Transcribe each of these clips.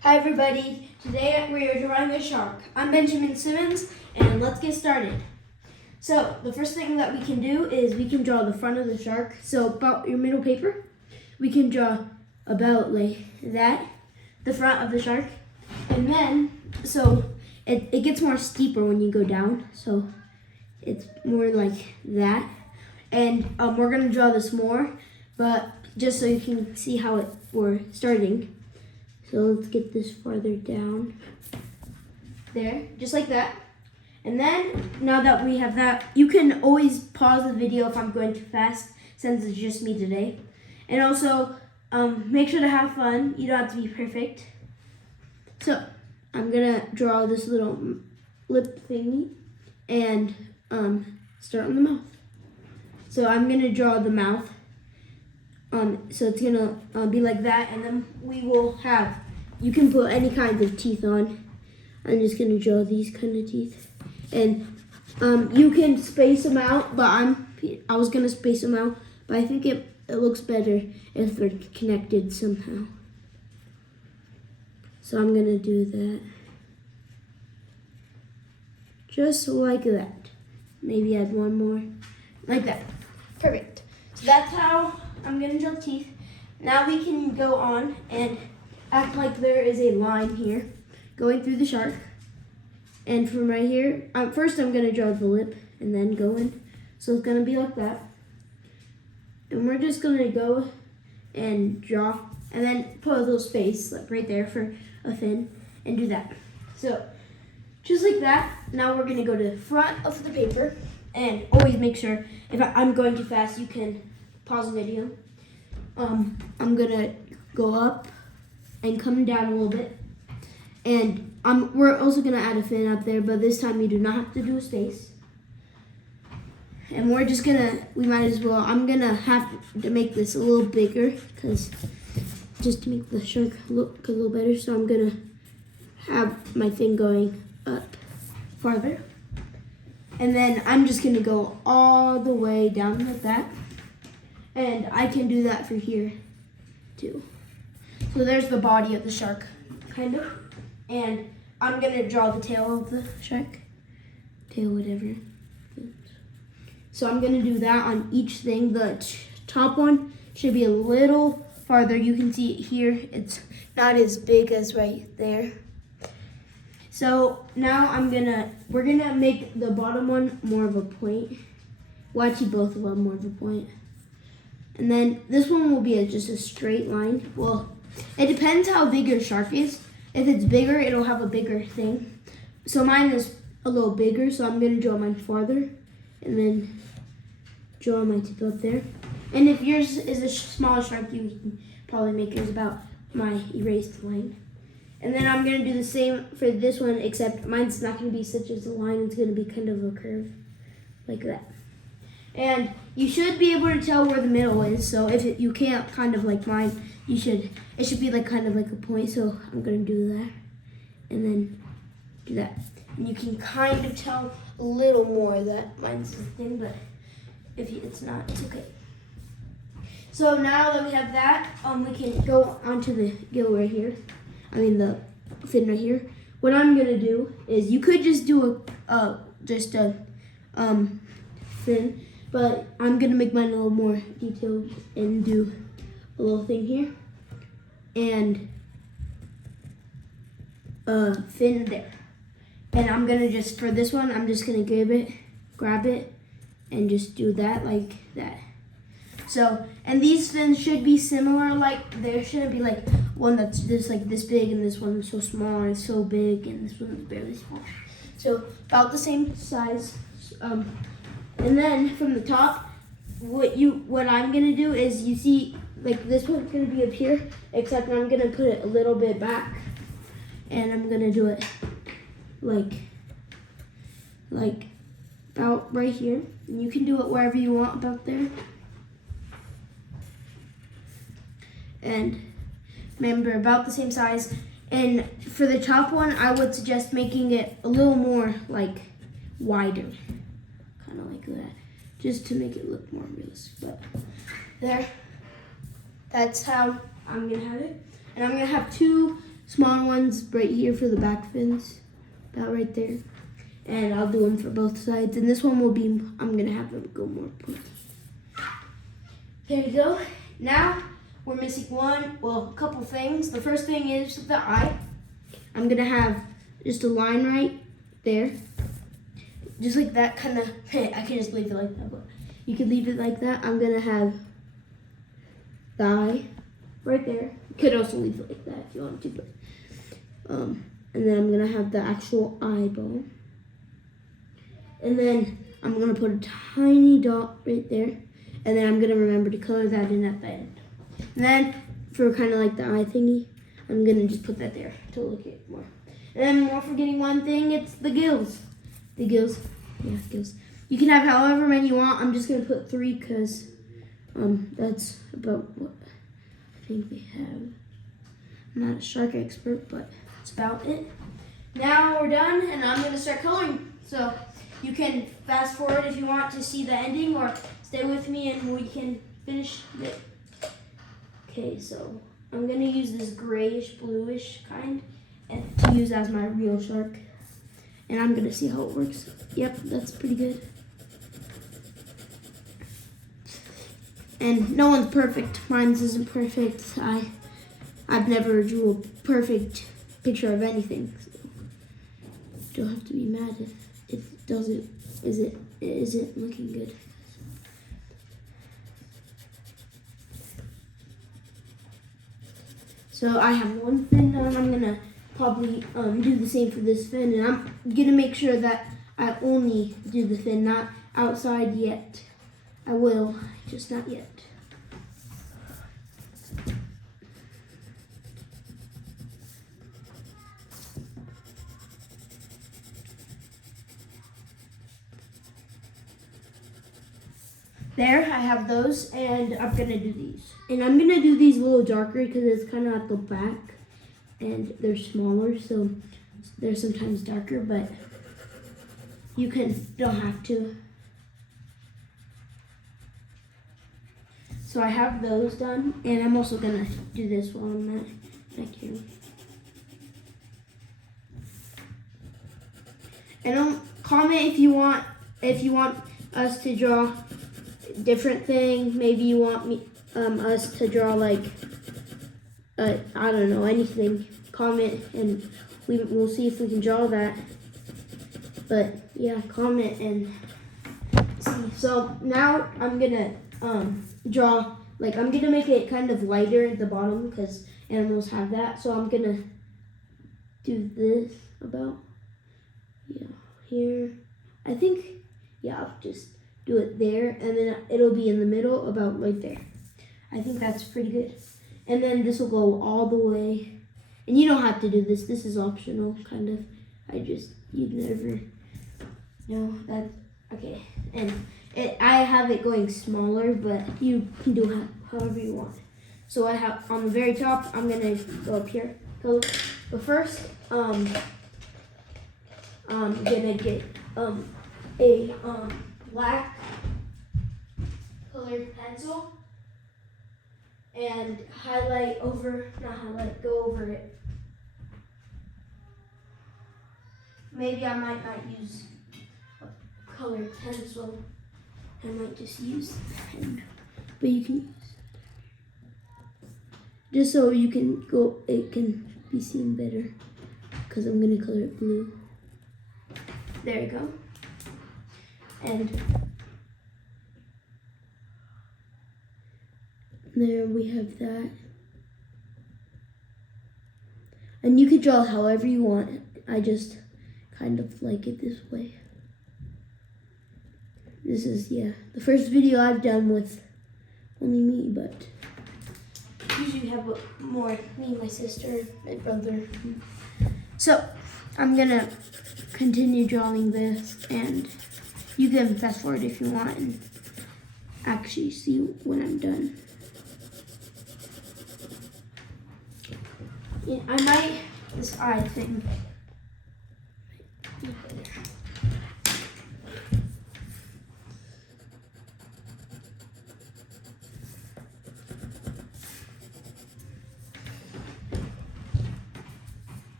Hi everybody, today we are drawing a shark. I'm Benjamin Simmons and let's get started. So the first thing that we can do is we can draw the front of the shark. So about your middle paper, we can draw about like that, the front of the shark. And then, so it gets more steeper when you go down. So it's more like that. And we're gonna draw this more, but just so you can see how we're starting. So let's get this farther down. There, just like that. And then, now that we have that, you can always pause the video if I'm going too fast, since it's just me today. And also, make sure to have fun. You don't have to be perfect. So, I'm gonna draw this little lip thingy and start on the mouth. So I'm gonna draw the mouth. So it's gonna be like that, and then we will have, you can put any kinds of teeth on. I'm just gonna draw these kind of teeth. And you can space them out, but I was gonna space them out, but I think it looks better if they're connected somehow. So I'm gonna do that. Just like that. Maybe add one more. Like that. Perfect. So that's how I'm gonna draw teeth. Now we can go on and act like there is a line here going through the shark. And from right here, first I'm gonna draw the lip and then go in. So it's gonna be like that. And we're just gonna go and draw and then put a little space like right there for a fin and do that. So just like that. Now we're gonna go to the front of the paper and always make sure if I'm going too fast, you can pause the video. I'm gonna go up and come down a little bit, and we're also gonna add a fin up there, but this time you do not have to do a space. And we're just gonna, we might as well, I'm gonna have to make this a little bigger, just to make the shark look a little better. So I'm gonna have my fin going up farther. And then I'm just gonna go all the way down like that. And I can do that for here too. So there's the body of the shark, kind of. And I'm gonna draw the tail of the shark. Tail, whatever. So I'm gonna do that on each thing. The top one should be a little farther. You can see it here. It's not as big as right there. So now we're gonna make the bottom one more of a point. Well, actually both of them more of a point. And then this one will be just a straight line. Well, it depends how big your shark is. If it's bigger, it'll have a bigger thing. So mine is a little bigger, so I'm gonna draw mine farther and then draw my tip up there. And if yours is a smaller shark, you can probably make yours about my erased line. And then I'm gonna do the same for this one, except mine's not gonna be such as a line, it's gonna be kind of a curve, like that. And you should be able to tell where the middle is, so if you can't, kind of like mine, it should be like kind of like a point, so I'm gonna do that, and then do that. And you can kind of tell a little more that mine's the thing, but if it's not, it's okay. So now that we have that, we can go onto the gill right here. The fin right here. What I'm gonna do is, you could just do a fin, but I'm gonna make mine a little more detailed and do a little thing here and a fin there. And I'm gonna just, for this one, I'm just gonna grab it and just do that like that. So, and these fins should be similar, like there shouldn't be like one that's just like this big and this one is so small and so big and this one is barely small. So about the same size. And then from the top, what I'm gonna do is, you see like this one's gonna be up here, except I'm gonna put it a little bit back, and I'm gonna do it like about right here. And you can do it wherever you want about there. And remember, about the same size. And for the top one, I would suggest making it a little more like wider, kind of like that, just to make it look more realistic. But there, that's how I'm gonna have it. And I'm gonna have two smaller ones right here for the back fins, about right there. And I'll do them for both sides. And this one will be, I'm gonna have them go more pointy. There we go. Now we're missing a couple things. The first thing is the eye. I'm gonna have just a line right there. Just like that, kind of, I can just leave it like that, but you can leave it like that. I'm gonna have the eye right there. You could also leave it like that if you want to, but, and then I'm gonna have the actual eyeball. And then I'm gonna put a tiny dot right there. And then I'm gonna remember to color that in at the end. And then for kind of like the eye thingy, I'm gonna just put that there to look at more. And then we're forgetting one thing, it's the gills. The gills, yeah, gills. You can have however many you want. I'm just gonna put 3 because that's about what I think we have. I'm not a shark expert, but that's about it. Now we're done, and I'm gonna start coloring. So you can fast forward if you want to see the ending, or stay with me and we can finish it. Okay, so I'm gonna use this grayish, bluish kind and to use as my real shark. And I'm gonna see how it works. Yep, that's pretty good. And no one's perfect. Mine's isn't perfect. I've never drew a perfect picture of anything. So don't have to be mad if it doesn't isn't looking good. So I have one fin done. I'm gonna probably do the same for this fin, and I'm gonna make sure that I only do the fin, not outside yet. I will, just not yet. There, I have those, and I'm gonna do these. And I'm gonna do these a little darker because it's kind of at the back, and they're smaller, so they're sometimes darker, but you don't have to. So I have those done, and I'm also gonna do this while I'm back here. And comment if you want us to draw different thing. Maybe you want us to draw like I don't know, anything. Comment and we'll see if we can draw that. But yeah, comment and see. So now I'm gonna draw, like I'm gonna make it kind of lighter at the bottom because animals have that. So I'm gonna do this about here. I think I'll just do it there, and then it'll be in the middle about right there. I think that's pretty good. And then this will go all the way. And you don't have to do this. This is optional, kind of. You'd never know that. Okay. And I have it going smaller, but you can do however you want. So I have on the very top, I'm gonna go up here. But first, I'm gonna get a black colored pencil and go over it. Maybe I might not use a colored pencil. I might just use the pen, but you can use just so you can it can be seen better, because I'm gonna color it blue. There you go. And there we have that. And you could draw however you want. I just kind of like it this way. This is, the first video I've done with only me, but usually have more me, my sister, my brother. So I'm gonna continue drawing this, and you can fast forward if you want and actually see when I'm done. I might, this eye thing.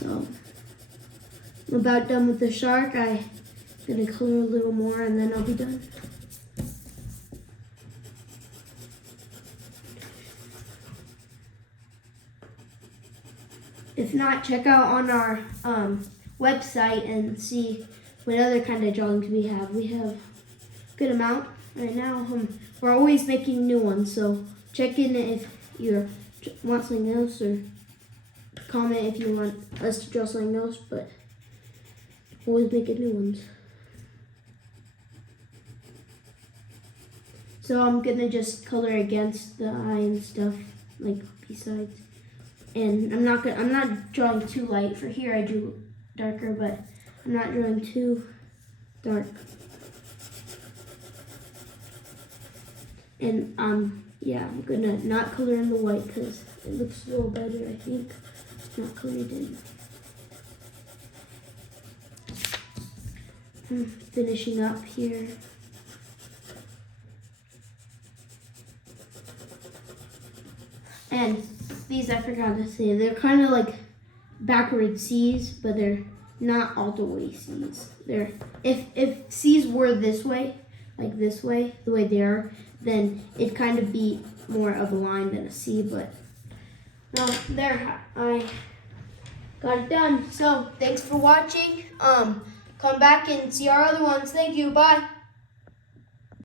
So I'm about done with the shark. I'm gonna color a little more and then I'll be done. If not, check out on our website and see what other kind of drawings we have. We have a good amount right now. We're always making new ones, so check in if you want something else, or comment if you want us to draw something else, but always making new ones. So I'm gonna just color against the eye and stuff, like besides. And I'm not drawing too light. For here I do darker, but I'm not drawing too dark. And yeah, I'm gonna not color in the white because it looks a little better, I think. It's not colored in. I'm finishing up here. And these, I forgot to say, they're kind of like backward C's, but they're not all the way C's. They're, if C's were this way, like this way, the way they are, then it'd kind of be more of a line than a C, but no, there, I got it done. So thanks for watching. Come back and see our other ones. Thank you, bye.